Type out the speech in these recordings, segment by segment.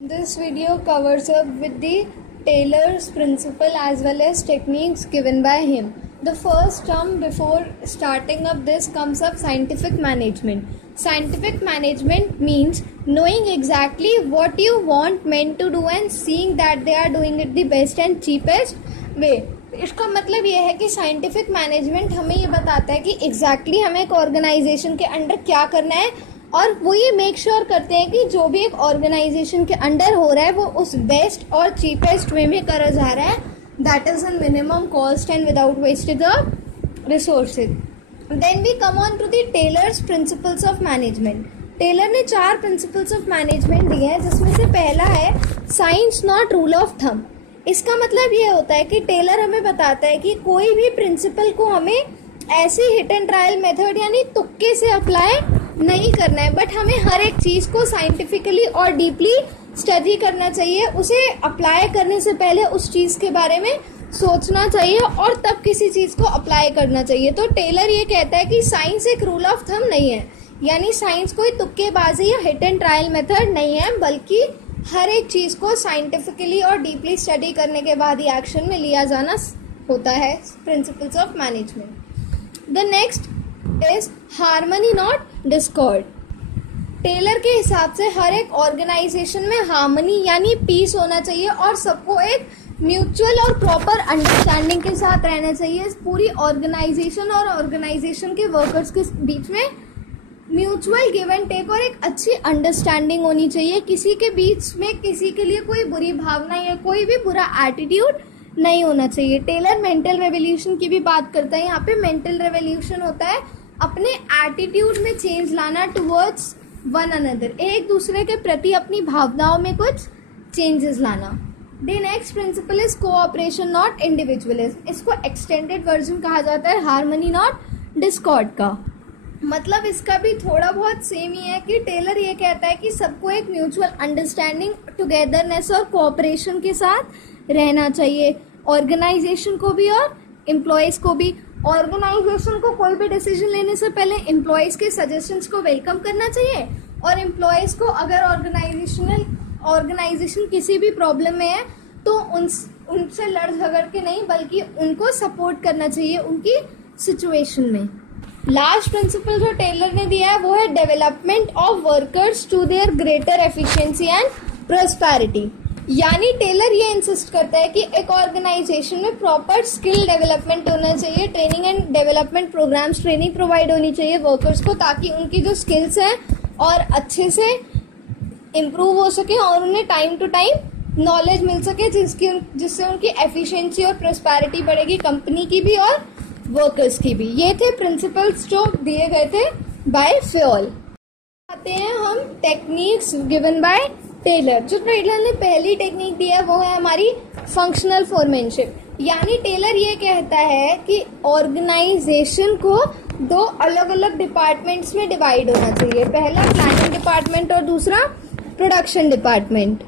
This video covers up with the Taylor's principle as well as techniques given by him. The first term before starting up this comes up scientific management. Scientific management means knowing exactly what you want men to do and seeing that they are doing it the best and cheapest way. इसका मतलब ये है कि scientific management हमें ये बताता है कि एग्जैक्टली हमें एक ऑर्गेनाइजेशन के अंडर क्या करना है और वो ये मेक श्योर करते हैं कि जो भी एक ऑर्गेनाइजेशन के अंडर हो रहा है वो उस बेस्ट और चीपेस्ट वे में करा जा रहा है, that is an minimum cost and without wastage the resources. Then we come on to the Taylor's principles of management. Taylor ने 4 प्रिंसिपल्स ऑफ मैनेजमेंट दिए हैं, जिसमें से पहला है science not rule of thumb. इसका मतलब ये होता है कि टेलर हमें बताता है कि कोई भी प्रिंसिपल को हमें ऐसी हिट एंड ट्रायल मेथड यानी तुक्के से अप्लाई नहीं करना है, बट हमें हर एक चीज को साइंटिफिकली और डीपली स्टडी करना चाहिए. उसे अप्लाई करने से पहले उस चीज के बारे में सोचना चाहिए और तब किसी चीज को अप्लाई करना चाहिए. तो टेलर ये कहता है कि साइंस एक रूल ऑफ थंब नहीं है, यानी साइंस कोई तुक्केबाजी या हिट एंड ट्रायल मेथड नहीं है, बल्कि हर एक चीज को साइंटिफिकली और डीपली स्टडी करने के बाद ही एक्शन में लिया जाना होता है. Principles of management. The next is harmony not discord. Taylor के हिसाब से हर एक ऑर्गेनाइजेशन में हार्मनी यानी पीस होना चाहिए और सबको एक म्यूचुअल और प्रॉपर अंडरस्टैंडिंग के साथ रहना चाहिए. पूरी ऑर्गेनाइजेशन और ऑर्गेनाइजेशन के वर्कर्स के बीच में म्यूचुअल गिव एंड टेक और एक अच्छी अंडरस्टैंडिंग होनी चाहिए. किसी के बीच में किसी के लिए कोई बुरी भावना या कोई भी बुरा एटीट्यूड नहीं होना चाहिए. टेलर मेंटल रेवोल्यूशन की भी बात करता है. यहाँ पे मेंटल रेवोल्यूशन होता है अपने एटीट्यूड में चेंज लाना टुवर्ड्स वन अनदर, एक दूसरे के प्रति अपनी भावनाओं में कुछ चेंजेस लाना. The next principle is cooperation not individualism. इसको एक्सटेंडेड वर्जन कहा जाता है हार्मनी नॉट डिस्कॉर्ड का. मतलब इसका भी थोड़ा बहुत सेम ही है कि टेलर ये कहता है कि सबको एक म्यूचुअल अंडरस्टैंडिंग, टुगेदरनेस और कोऑपरेशन के साथ रहना चाहिए. ऑर्गेनाइजेशन को भी और एम्प्लॉयज को भी. ऑर्गेनाइजेशन को कोई भी डिसीजन लेने से पहले एम्प्लॉयज के सजेशंस को वेलकम करना चाहिए और एम्प्लॉयज को अगर ऑर्गेनाइजेशन किसी भी प्रॉब्लम में है तो उनसे लड़ झगड़ के नहीं, बल्कि उनको सपोर्ट करना चाहिए उनकी सिचुएशन में. लास्ट प्रिंसिपल जो टेलर ने दिया है वो है development of workers to their greater efficiency and prosperity. यानी टेलर ये इंसिस्ट करता है कि एक ऑर्गेनाइजेशन में प्रॉपर स्किल डेवलपमेंट होना चाहिए. Training and development programmes, training provide होनी चाहिए वर्कर्स को, ताकि उनकी जो स्किल्स हैं और अच्छे से इम्प्रूव हो सके और उन्हें टाइम टू टाइम नॉलेज मिल सके, जिससे उनकी एफिशिएंसी और प्रोस्पेरिटी बढ़ेगी, कंपनी की भी और वर्कर्स की भी. ये थे प्रिंसिपल्स जो दिए गए थे बाय फ्योल. आते हैं हम टेक्निक्स गिवन बाय टेलर. जो टेलर ने पहली टेक्निक दी है वो है हमारी फंक्शनल फोरमैनशिप. यानी टेलर ये कहता है कि ऑर्गेनाइजेशन को 2 अलग अलग डिपार्टमेंट्स में डिवाइड होना चाहिए. पहला प्लानिंग डिपार्टमेंट और दूसरा प्रोडक्शन डिपार्टमेंट.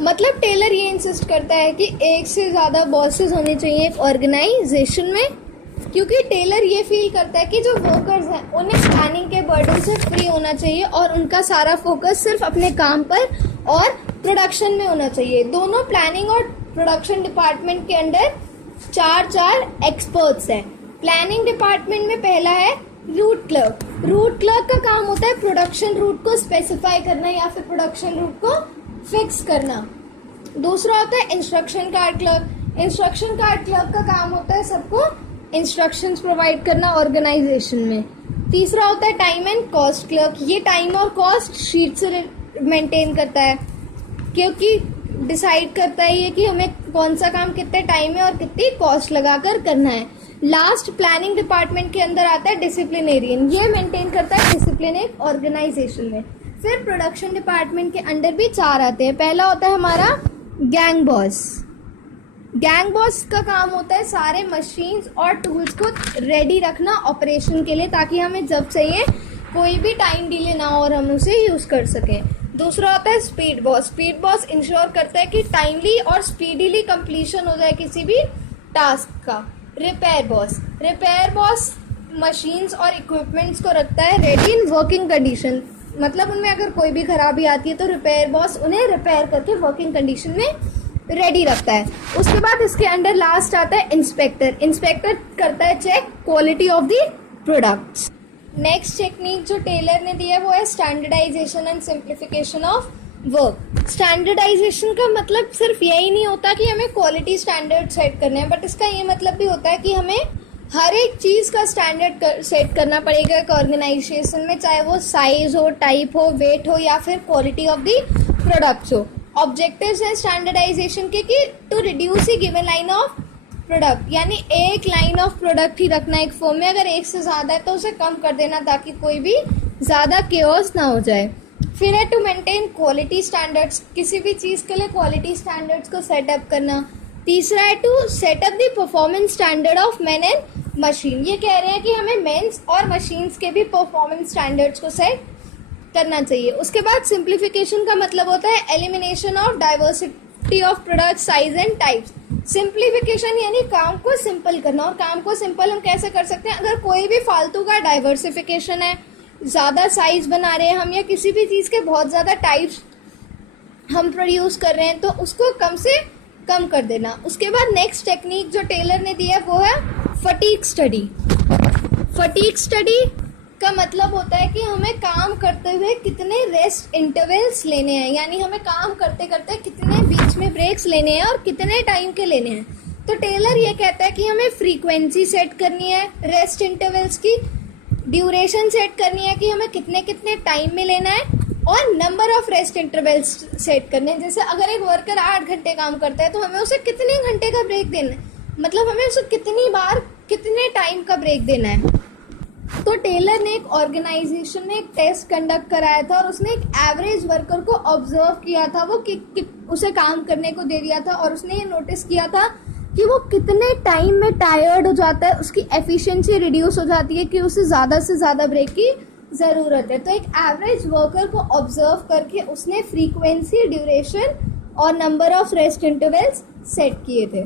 मतलब टेलर ये इंसिस्ट करता है कि एक से ज्यादा बॉसेस होने चाहिए एक ऑर्गेनाइजेशन में, क्योंकि टेलर ये फील करता है कि जो वर्कर्स हैं उन्हें प्लानिंग के बर्डन से फ्री होना चाहिए और उनका सारा फोकस सिर्फ अपने काम पर और प्रोडक्शन में होना चाहिए. दोनों प्लानिंग और प्रोडक्शन डिपार्टमेंट के अंडर 4 एक्सपर्ट्स हैं. प्लानिंग डिपार्टमेंट में पहला है रूट क्लर्क. रूट क्लर्क का काम होता है प्रोडक्शन रूट को स्पेसिफाई करना या फिर प्रोडक्शन रूट को फिक्स करना. दूसरा होता है instruction card clerk. Instruction card clerk का काम होता है सबको इंस्ट्रक्शंस प्रोवाइड करना ऑर्गेनाइजेशन में. तीसरा होता है टाइम एंड कॉस्ट क्लर्क. ये टाइम और कॉस्ट शीट से मेंटेन करता है, क्योंकि डिसाइड करता है ये कि हमें कौन सा काम कितने टाइम में और कितनी कॉस्ट लगाकर करना है. लास्ट प्लानिंग डिपार्टमेंट के अंदर आता है डिसिप्लिनेरियन. ये मेंटेन करता है डिसिप्लिन एक ऑर्गेनाइजेशन में. फिर प्रोडक्शन डिपार्टमेंट के अंडर भी 4 आते हैं. पहला होता है हमारा गैंग बॉस. गैंग बॉस का काम होता है सारे मशीन्स और टूल्स को रेडी रखना ऑपरेशन के लिए, ताकि हमें जब चाहिए कोई भी टाइम डिले ना हो और हम उसे यूज कर सकें. दूसरा होता है speed boss. Speed boss ensure करता है कि टाइमली और स्पीडीली कंप्लीशन हो जाए किसी भी टास्क का. Repair boss. Repair boss machines और इक्विपमेंट्स को रखता है रेडी इन वर्किंग कंडीशन, मतलब उनमें अगर कोई भी खराबी आती है तो रिपेयर बॉस उन्हें रिपेयर करके वर्किंग कंडीशन में रेडी रखता है। उसके बाद इसके अंडर लास्ट आता है इंस्पेक्टर। इंस्पेक्टर करता है check quality of the products. Next technique जो टेलर ने दिया है वो है standardisation and simplification of work. Standardisation का मतलब सिर्फ यही नहीं होता कि हमें क्वालिटी स्टैंडर्ड सेट करने हैं, बट इसका ये मतलब भी होता है कि हमें हर एक चीज का स्टैंडर्ड सेट करना पड़ेगा एक ऑर्गेनाइजेशन में, चाहे वो साइज हो, टाइप हो, वेट हो या फिर क्वालिटी ऑफ द प्रोडक्ट्स हो। ऑब्जेक्टिव्स है स्टैंडर्डाइजेशन के कि टू रिड्यूस ही गिवन लाइन ऑफ प्रोडक्ट, यानी एक लाइन ऑफ प्रोडक्ट ही रखना एक फॉर्म में, अगर एक से ज्यादा है तो उसे कम कर देना ताकि कोई भी ज्यादा केओस ना हो जाए। फिर है टू मेंटेन क्वालिटी स्टैंडर्ड्स, किसी भी चीज के लिए क्वालिटी स्टैंडर्ड्स को सेटअप करना। तीसरा है to setup the performance standard of man and machine. ये कह रहे हैं कि हमें मेन्स और मशीन्स के भी परफॉर्मेंस स्टैंडर्ड्स को सेट करना चाहिए। उसके बाद सिंप्लीफिकेशन का मतलब होता है elimination of diversity of product size and types. Simplification यानी काम को सिंपल करना, और काम को सिंपल हम कैसे कर सकते हैं, अगर कोई भी फालतू का डाइवर्सिफिकेशन है, ज्यादा साइज बना रहे हैं हम या किसी भी चीज के बहुत ज्यादा टाइप्स हम प्रोड्यूस कर रहे हैं तो उसको कम से कम कर देना। उसके बाद नेक्स्ट टेक्निक जो टेलर ने दिया है वो है फटीग स्टडी। फटीग स्टडी का मतलब होता है कि हमें काम करते हुए कितने रेस्ट इंटरवल्स लेने हैं, यानी हमें काम करते करते कितने बीच में ब्रेक्स लेने हैं और कितने टाइम के लेने हैं। तो टेलर ये कहता है कि हमें फ्रीक्वेंसी सेट करनी है रेस्ट इंटरवल्स की, ड्यूरेशन सेट करनी है कि हमें कितने कितने टाइम में लेना है, और number of rest intervals set करने हैं। जैसे अगर एक वर्कर 8 घंटे काम करता है तो हमें उसे कितने घंटे का ब्रेक देना है, मतलब हमें उसे कितनी बार कितने टाइम का ब्रेक देना है। तो टेलर ने एक ऑर्गेनाइजेशन में एक टेस्ट कंडक्ट कराया था और उसने एक एवरेज वर्कर को ऑब्जर्व किया था, वो उसे काम करने को दे दिया था और उसने ये नोटिस किया था कि वो कितने टाइम में टायर्ड हो जाता है, उसकी एफिशिएंसी रिड्यूस हो जाती है कि उसे ज्यादा से ज्यादा ब्रेक की जरूरत है। तो एक एवरेज वर्कर को ऑब्जर्व करके उसने फ्रीक्वेंसी, ड्यूरेशन और number of rest intervals set किए थे।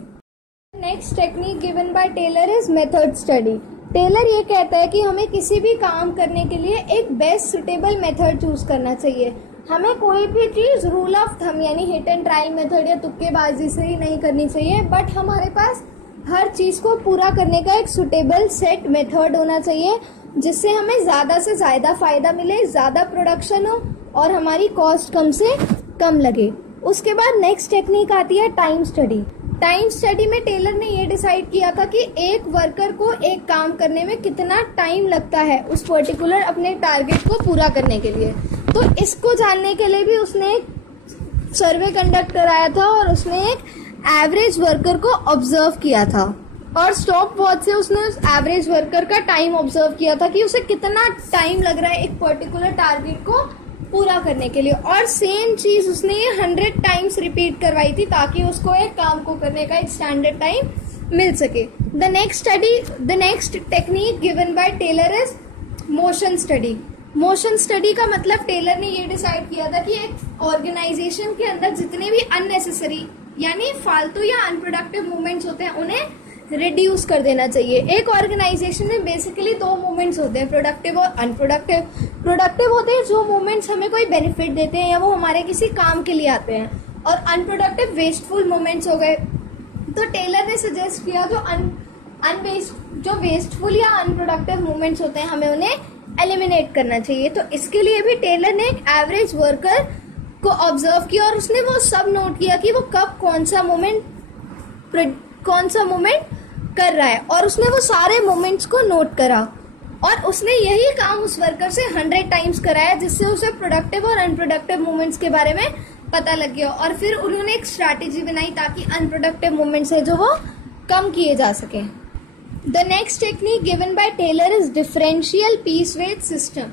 Next technique given by Taylor is method study. Taylor ये कहता है कि हमें किसी भी काम करने के लिए एक बेस्ट सुटेबल मेथड चूज करना चाहिए। हमें कोई भी चीज रूल ऑफ थंब यानी हिट एंड ट्रायल मेथड या तुक्केबाजी से ही नहीं करनी चाहिए, बट हमारे पास हर चीज को पूरा करने का एक सुटेबल सेट मेथड होना चाहिए जिससे हमें ज्यादा से ज्यादा फायदा मिले, ज्यादा प्रोडक्शन हो और हमारी कॉस्ट कम से कम लगे। उसके बाद नेक्स्ट टेक्निक आती है टाइम स्टडी। टाइम स्टडी में टेलर ने ये डिसाइड किया था कि एक वर्कर को एक काम करने में कितना टाइम लगता है उस पर्टिकुलर अपने टारगेट को पूरा करने के लिए। तो इसको जानने के लिए भी उसने एक सर्वे कंडक्ट कराया था और उसने एक एवरेज वर्कर को ऑब्जर्व किया था और स्टॉप वॉच से उसने उस एवरेज वर्कर का टाइम ऑब्जर्व किया था कि उसे कितना टाइम लग रहा है एक पर्टिकुलर टारगेट को पूरा करने के लिए, और सेम चीज उसने 100 टाइम्स रिपीट करवाई थी ताकि उसको एक काम को करने का एक स्टैंडर्ड टाइम मिल सके। The next technique given by Taylor is motion study. Motion study का मतलब टेलर ने ये डिसाइड किया था कि एक ऑर्गेनाइजेशन के अंदर जितने भी अननेसेसरी यानी फालतू या अनप्रोडक्टिव मूवमेंट्स होते हैं उन्हें रिड्यूस कर देना चाहिए। एक ऑर्गेनाइजेशन में बेसिकली 2 मूवमेंट्स होते हैं, प्रोडक्टिव और अनप्रोडक्टिव। प्रोडक्टिव होते हैं जो मूवमेंट्स हमें कोई बेनिफिट देते हैं या वो हमारे किसी काम के लिए आते हैं, और अनप्रोडक्टिव वेस्टफुल मूवमेंट्स हो गए। तो टेलर ने सजेस्ट किया जो वेस्टफुल या अनप्रोडक्टिव मूवमेंट्स होते हैं हमें उन्हें एलिमिनेट करना चाहिए। तो इसके लिए भी टेलर ने एक एवरेज वर्कर को ऑब्जर्व किया और उसने वो सब नोट किया कि वो कब कौन सा मूवमेंट कर रहा है, और उसने वो सारे मोमेंट्स को नोट करा और उसने यही काम उस वर्कर से 100 टाइम्स कराया जिससे उसे प्रोडक्टिव और अनप्रोडक्टिव मूवमेंट्स के बारे में पता लग गया, और फिर उन्होंने एक स्ट्रैटेजी बनाई ताकि अनप्रोडक्टिव मूवमेंट्स है जो वो कम किए जा सके। The next technique given by Taylor is differential piece wage system.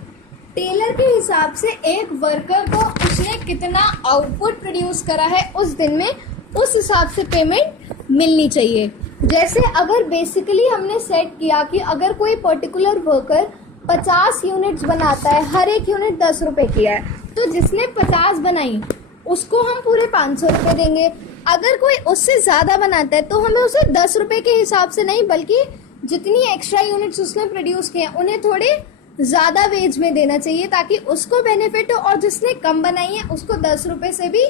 Taylor के हिसाब से एक वर्कर को उसने कितना आउटपुट प्रोड्यूस करा है उस दिन में उस हिसाब से पेमेंट मिलनी चाहिए। जैसे अगर बेसिकली हमने सेट किया कि अगर कोई पर्टिकुलर वर्कर 50 यूनिट्स बनाता है, हर एक यूनिट 10 रुपए की है, तो जिसने 50 बनाई उसको हम पूरे 500 रुपए देंगे। अगर कोई उससे ज्यादा बनाता है तो हमें उसे 10 रुपए के हिसाब से नहीं बल्कि जितनी एक्स्ट्रा यूनिट्स उसने प्रोड्यूस किए उन्हें थोड़े ज़्यादा वेज में देना चाहिए ताकि उसको बेनिफिट हो, और जिसने कम बनाई है उसको 10 रुपए से भी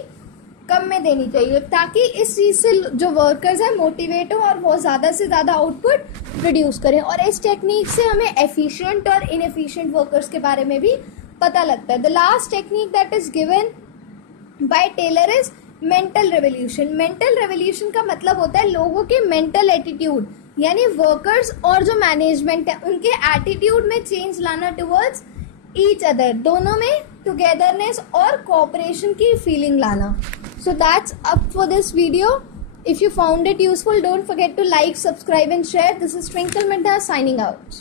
कम में देनी चाहिए, ताकि इस चीज़ से जो वर्कर्स हैं मोटिवेट हो और वो ज़्यादा से ज़्यादा आउटपुट प्रोड्यूस करें। और इस टेक्निक से हमें एफिशिएंट और इनएफिशिएंट वर्कर्स के बारे में भी पता लगता है। The last technique that is given by Taylor is mental revolution. Mental revolution का मतलब होता है लोगों के मेंटल एटीट्यूड, यानी वर्कर्स और जो मैनेजमेंट है उनके एटीट्यूड में चेंज लाना टुवर्ड्स ईच अदर, दोनों में टुगेदरनेस और कोऑपरेशन की फीलिंग लाना। So that's up for this video. If you found it useful, don't forget to like, subscribe and share. This is Twinkle Midha signing out.